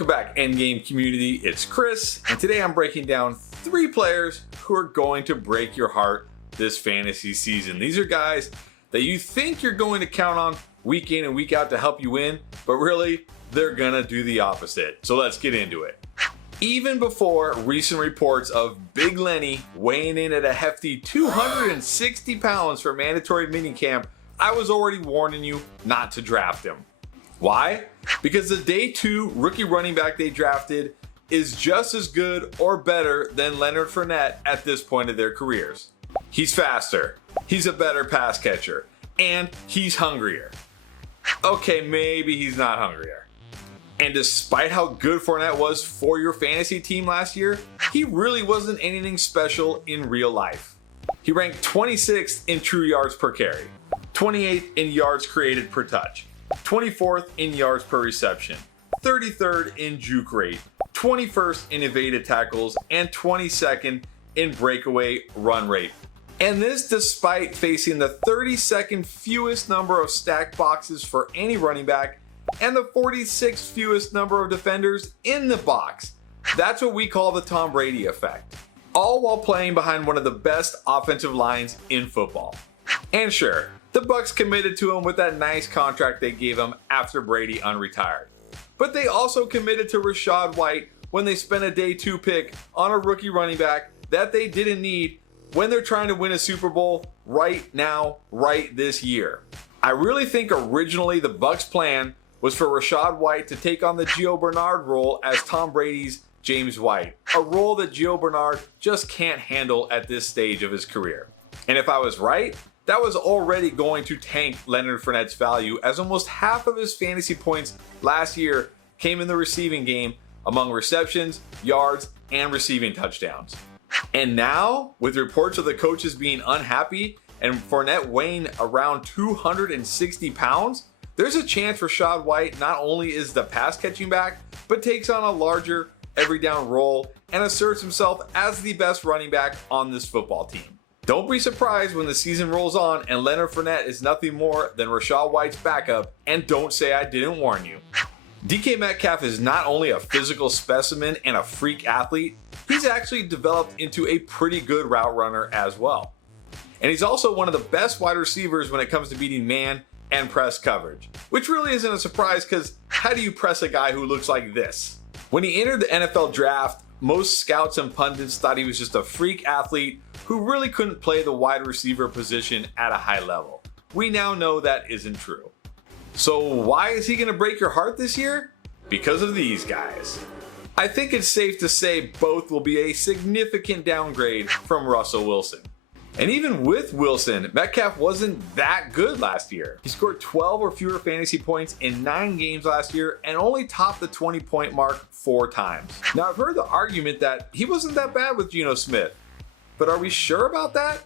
Welcome back, Endgame community. It's Chris, and today I'm breaking down 3 players who are going to break your heart this fantasy season. These are guys that you think you're going to count on week in and week out to help you win, but really, they're gonna do the opposite. So let's get into it. Even before recent reports of Big Lenny weighing in at a hefty 260 pounds for mandatory minicamp, I was already warning you not to draft him. Why? Because the day 2 rookie running back they drafted is just as good or better than Leonard Fournette at this point of their careers. He's faster, he's a better pass catcher, and he's hungrier. Okay, maybe he's not hungrier. And despite how good Fournette was for your fantasy team last year, he really wasn't anything special in real life. He ranked 26th in true yards per carry, 28th in yards created per touch, 24th in yards per reception, 33rd in juke rate, 21st in evaded tackles, and 22nd in breakaway run rate. And this despite facing the 32nd fewest number of stacked boxes for any running back and the 46th fewest number of defenders in the box. That's what we call the Tom Brady effect. All while playing behind one of the best offensive lines in football. And sure, the Bucs committed to him with that nice contract they gave him after Brady unretired. But they also committed to Rachaad White when they spent a day 2 pick on a rookie running back that they didn't need when they're trying to win a Super Bowl right now, right this year. I really think originally the Bucs' plan was for Rachaad White to take on the Gio Bernard role as Tom Brady's James White, a role that Gio Bernard just can't handle at this stage of his career. And if I was right, that was already going to tank Leonard Fournette's value, as almost half of his fantasy points last year came in the receiving game among receptions, yards, and receiving touchdowns. And now, with reports of the coaches being unhappy and Fournette weighing around 260 pounds, there's a chance Rachaad White not only is the pass catching back, but takes on a larger every down role and asserts himself as the best running back on this football team. Don't be surprised when the season rolls on and Leonard Fournette is nothing more than Rachaad White's backup, and don't say I didn't warn you. DK Metcalf is not only a physical specimen and a freak athlete, he's actually developed into a pretty good route runner as well. And he's also one of the best wide receivers when it comes to beating man and press coverage, which really isn't a surprise because how do you press a guy who looks like this? When he entered the NFL draft, most scouts and pundits thought he was just a freak athlete who really couldn't play the wide receiver position at a high level. We now know that isn't true. So why is he going to break your heart this year? Because of these guys. I think it's safe to say both will be a significant downgrade from Russell Wilson. And even with Wilson, Metcalf wasn't that good last year. He scored 12 or fewer fantasy points in 9 games last year and only topped the 20-point mark 4 times. Now, I've heard the argument that he wasn't that bad with Geno Smith, but are we sure about that?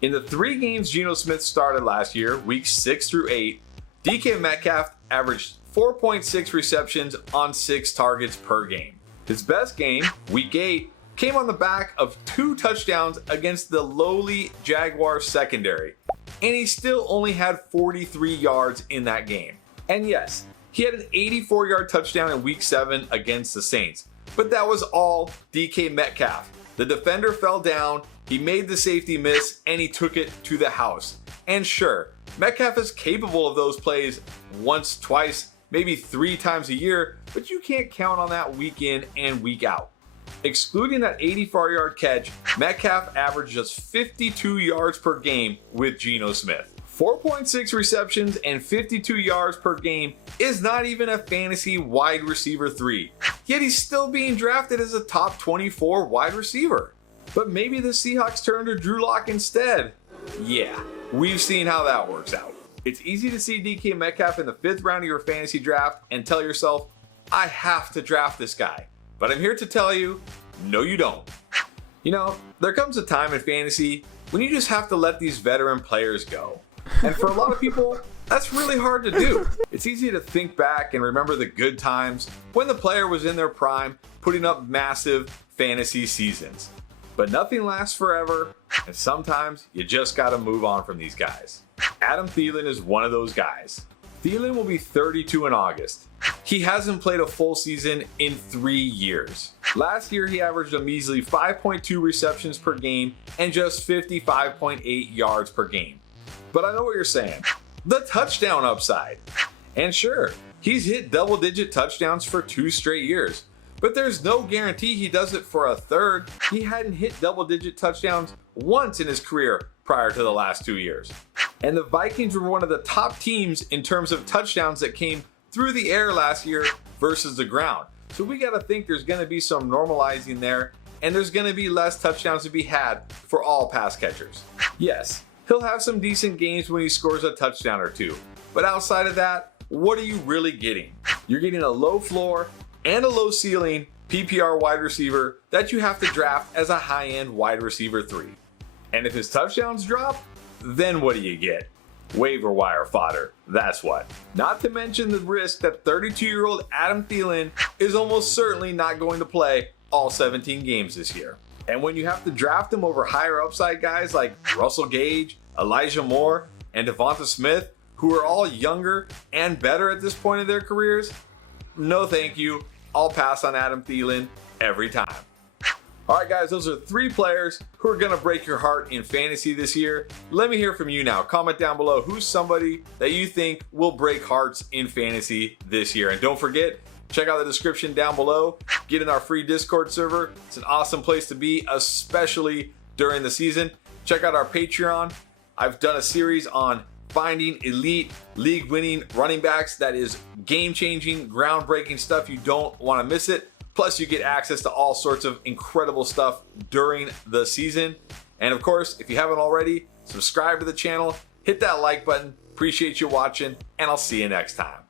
In the 3 games Geno Smith started last year, weeks 6 through 8, DK Metcalf averaged 4.6 receptions on 6 targets per game. His best game, week 8, came on the back of 2 touchdowns against the lowly Jaguars secondary, and he still only had 43 yards in that game. And yes, he had an 84-yard touchdown in week 7 against the Saints, but that was all DK Metcalf. The defender fell down, he made the safety miss, and he took it to the house. And sure, Metcalf is capable of those plays once, twice, maybe 3 times a year, but you can't count on that week in and week out. Excluding that 84-yard catch, Metcalf averaged just 52 yards per game with Geno Smith. 4.6 receptions and 52 yards per game is not even a fantasy wide receiver 3, yet he's still being drafted as a top 24 wide receiver. But maybe the Seahawks turn to Drew Lock instead. Yeah, we've seen how that works out. It's easy to see DK Metcalf in the 5th round of your fantasy draft and tell yourself, I have to draft this guy. But I'm here to tell you, no you don't. You know, there comes a time in fantasy when you just have to let these veteran players go. And for a lot of people, that's really hard to do. It's easy to think back and remember the good times when the player was in their prime, putting up massive fantasy seasons. But nothing lasts forever, and sometimes you just gotta move on from these guys. Adam Thielen is one of those guys. Thielen will be 32 in August. he hasn't played a full season in 3 years. Last year, he averaged a measly 5.2 receptions per game and just 55.8 yards per game. But I know what you're saying. The touchdown upside. And sure, he's hit double-digit touchdowns for 2 straight years. But there's no guarantee he does it for a third. He hadn't hit double-digit touchdowns once in his career prior to the last 2 years. And the Vikings were one of the top teams in terms of touchdowns that came through the air last year versus the ground. So we got to think there's going to be some normalizing there, and there's going to be less touchdowns to be had for all pass catchers. Yes, he'll have some decent games when he scores a touchdown or two. But outside of that, what are you really getting? You're getting a low floor and a low ceiling PPR wide receiver that you have to draft as a high-end wide receiver 3. And if his touchdowns drop, then what do you get? Waiver wire fodder, that's what. Not to mention the risk that 32-year-old Adam Thielen is almost certainly not going to play all 17 games this year. And when you have to draft him over higher upside guys like Russell Gage, Elijah Moore, and Devonta Smith, who are all younger and better at this point in their careers, no thank you. I'll pass on Adam Thielen every time. All right, guys, those are 3 players who are going to break your heart in fantasy this year. Let me hear from you now. Comment down below who's somebody that you think will break hearts in fantasy this year. And don't forget, check out the description down below. Get in our free Discord server. It's an awesome place to be, especially during the season. Check out our Patreon. I've done a series on finding elite league-winning running backs that is game-changing, groundbreaking stuff. You don't want to miss it. Plus, you get access to all sorts of incredible stuff during the season. And of course, if you haven't already, subscribe to the channel, hit that like button. Appreciate you watching, and I'll see you next time.